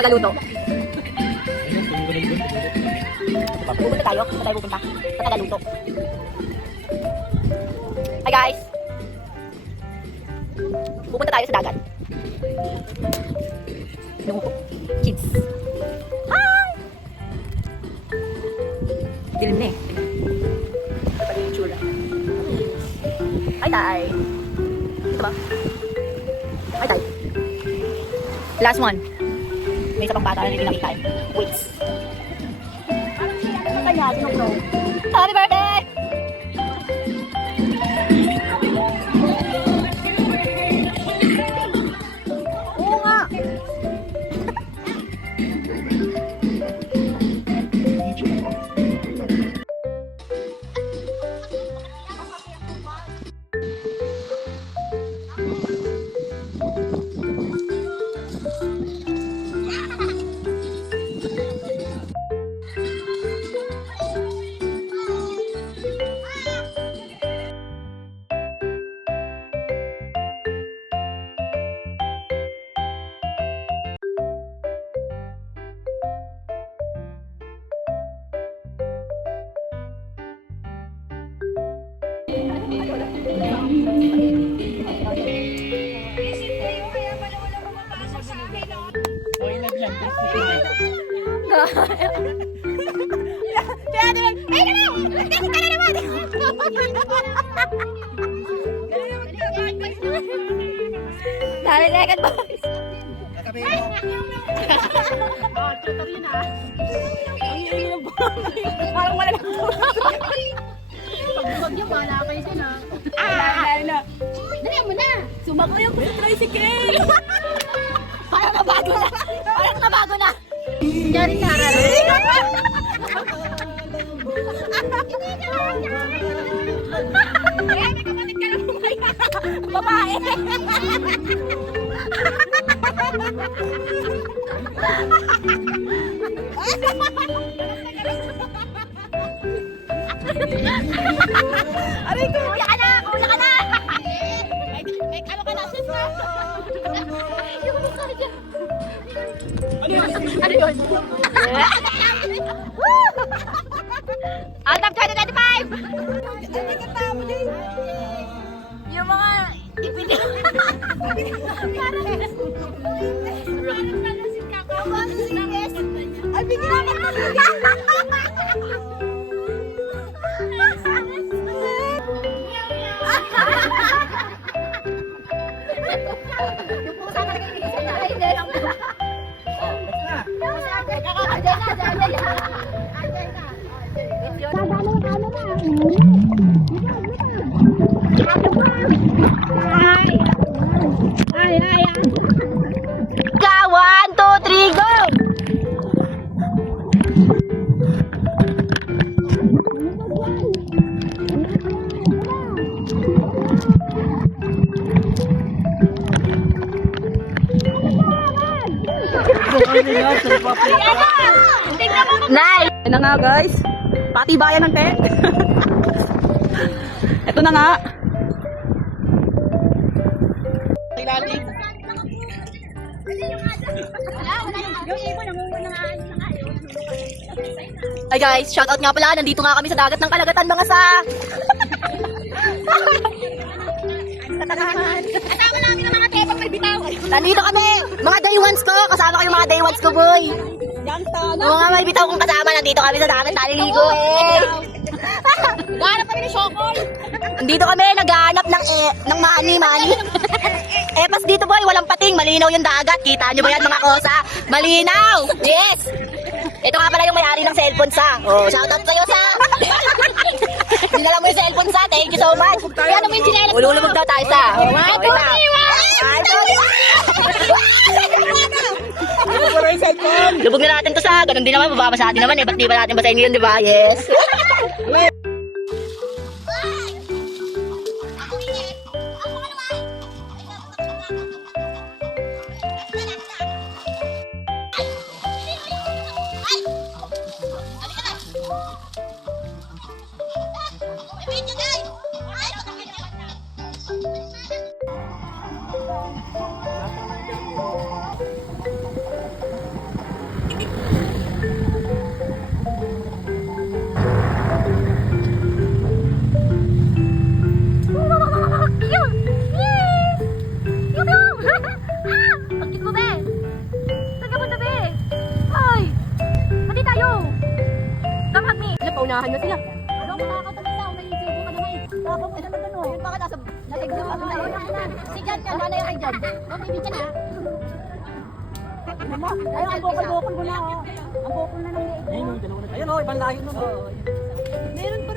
tagaluto. Pupunta tayo. Saan tayo pupunta? Sa tagaluto. Hi guys! Pupunta tayo sa dagat. Kids. Hi! Dilim na eh. Ito pa yung tsura. Hi tay! Ito ba? Hi tay! Last one. May isa pang bata na hindi nakita eh. Wait. Parang siya ano kanya? Sino? Happy birthday! Oo nga! Dali lekat ba? Parang wala lang. Pag-vlog niyo, bahala kayo dyan ah. Dali na. Dali mo na! Sumakay ako sa tricycle. Parang nabago na. Parang nabago na. Diyan na May kapatid ka lang bumaya. Babae. Aray ko, kuya ka na. Kuya ka na. May ano ka na. Sus na. Ano yun? Out of 2025! Yung mga ipinil. Parang nalasin ka ako. Ay, bigyan ka yung pusa na nagiging sa ay, hindi lang. One, two, three, go! Nice! Yan na nga guys, patibayan ng tent. Ito na nga. Hi guys, shoutout nga pala, nandito nga kami sa dagat ng Kalagatan mga sa kasama namin ang mga tepang may bitaw. Nandito kami, mga day ones ko, kasama ko yung mga day ones ko boy. Mga may bitaw kong kasama, nandito kami sa dagat, taliligo eh. Naghahanap kami ng Shokoy. Nandito kami, naghahanap ng money. Pas dito boy, walang pating, malinaw yung dagat. Kita nyo ba yan mga kosa? Malinaw! Yes! Ito nga pala yung may-ari ng cellphone sa. Oh, shoutout sa'yo sa. Dinala mo yung cellphone sa, thank you so much. Kaya ano mo yung chinelas? Ululubog daw tayo sa. Lubog na natin to sa, ganun din naman, bababa sa atin naman eh. Ba't di ba natin basahin ngayon, di ba? Yes. unahan na sila. Ano, makakatabi daw. May isibo ka naman. Tapos mo talaga no. Yung baka nasa... Si Jan ka, nanay kay Jan. O, bibigyan na. Ay, ang bukol-bukol mo na. Ang bukol na ng liit. Ayun, dalawa na. Ayun, ibang layo nun. Meron pa